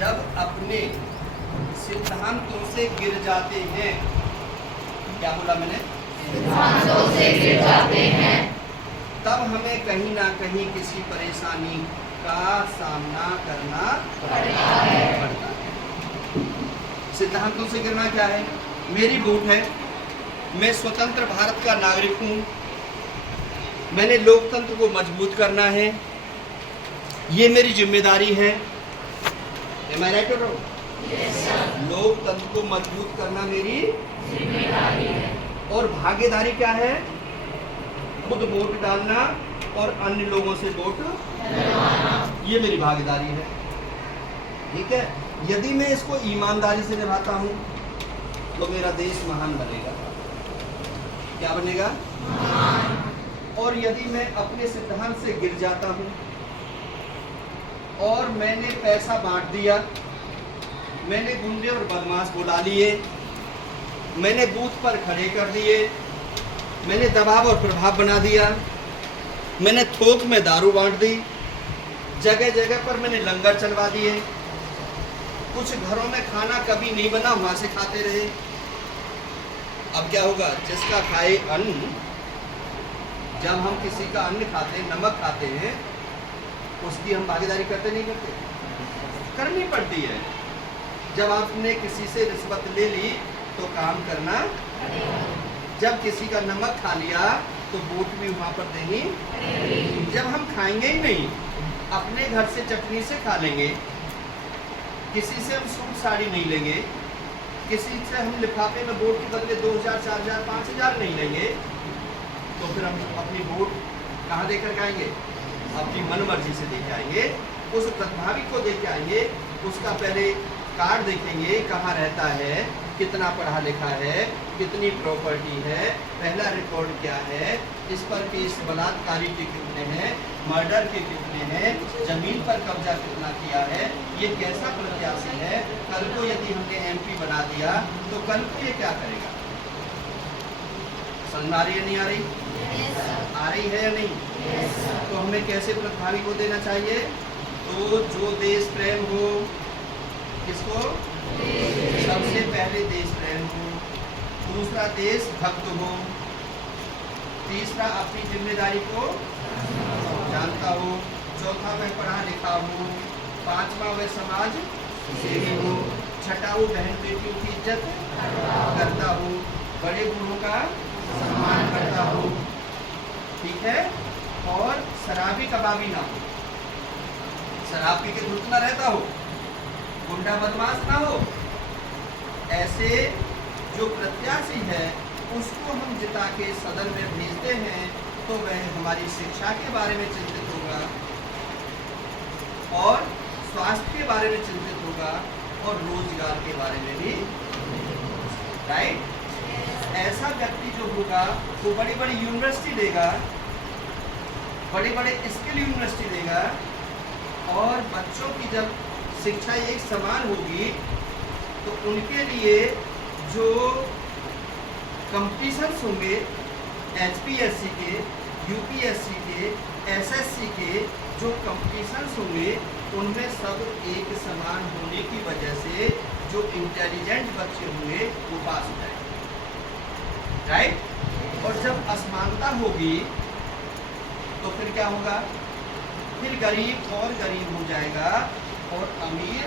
जब अपने सिद्धांतों से गिर जाते हैं, क्या बोला मैंने? सिद्धांतों से गिर जाते हैं, तब हमें कहीं ना कहीं किसी परेशानी का सामना करना पड़ता है। सिद्धांतों से गिरना क्या है? मेरी वोट है, मैं स्वतंत्र भारत का नागरिक हूँ, मैंने लोकतंत्र को मजबूत करना है, ये मेरी जिम्मेदारी है। Am I right or wrong? लोकतंत्र को मजबूत करना मेरी जिम्मेदारी है। और भागीदारी क्या है? खुद वोट डालना और अन्य लोगों से वोट डलवाना, ये मेरी भागीदारी है। ठीक है, यदि मैं इसको ईमानदारी से निभाता हूँ तो मेरा देश महान बनेगा। क्या बनेगा? और यदि मैं अपने सिद्धांत से गिर जाता हूँ और मैंने पैसा बांट दिया, मैंने गुंडे और बदमाश बुला लिए, मैंने बूथ पर खड़े कर दिए, मैंने दबाव और प्रभाव बना दिया, मैंने थोक में दारू बांट दी, जगह जगह पर मैंने लंगर चलवा दिए, कुछ घरों में खाना कभी नहीं बना वहां से खाते रहे। अब क्या होगा? जिसका खाए अन्न, जब हम किसी का अन्न खाते हैं, नमक खाते हैं, उसकी हम भागीदारी करते नहीं करते? करनी पड़ती है। जब आपने किसी से रिश्वत ले ली तो काम करना, जब किसी का नमक खा लिया तो वोट भी वहां पर देनी। जब हम खाएंगे ही नहीं, अपने घर से चटनी से खा लेंगे, किसी से हम सूट साड़ी नहीं लेंगे, किसी से हम लिफाफे में वोट के बदले 2000, 4000, 5000 नहीं लेंगे, तो फिर हम अपनी वोट कहाँ देकर के आएंगे? अपनी मन मर्जी से लेके आएंगे। उस प्रभावी को देके आएंगे, उसका पहले कार्ड देखेंगे, कहाँ रहता है, कितना पढ़ा लिखा है, कितनी प्रॉपर्टी है, पहला रिकॉर्ड क्या है, इस पर केस बलात्कारी के कितने हैं, मर्डर के कितने हैं, जमीन पर कब्जा कितना किया है, ये कैसा प्रत्याशी है, कल को यदि हमने एमपी बना दिया तो कल को ये क्या करेगा? समझ में आ रही है नहीं आ रही? आ रही है या नहीं? तो हमें कैसे प्रभावी को देना चाहिए? तो जो देश प्रेम हो, किसको? सबसे पहले देश प्रेम हो, दूसरा देश भक्त हो, तीसरा अपनी जिम्मेदारी को जानता हो, चौथा वह पढ़ा लिखा हो, पांचवा वह समाज सेवी हो, छठा वो बहन बेटियों की इज्जत करता हो, बड़े बूढ़ों का सम्मान करता हो, ठीक है, और शराबी कबाबी ना हो, शराब पी के धुत ना रहता हो, गुंडा बदमाश ना हो। ऐसे जो प्रत्याशी है उसको हम जिता के सदन में भेजते हैं तो वह हमारी शिक्षा के बारे में चिंतित होगा और स्वास्थ्य के बारे में चिंतित होगा और रोजगार के बारे में भी। राइट? ऐसा व्यक्ति जो होगा वो बड़ी बड़ी यूनिवर्सिटी देगा, बड़े बड़े स्किल यूनिवर्सिटी देगा, और बच्चों की जब शिक्षा एक समान होगी तो उनके लिए जो कंपटीशंस होंगे एचपीएससी के, यूपीएससी के, एसएससी के, जो कंपटीशंस होंगे उनमें सब एक समान होने की वजह से जो इंटेलिजेंट बच्चे होंगे वो पास हो जाएंगे। राइट? और जब असमानता होगी तो फिर क्या होगा? फिर गरीब और गरीब हो जाएगा और अमीर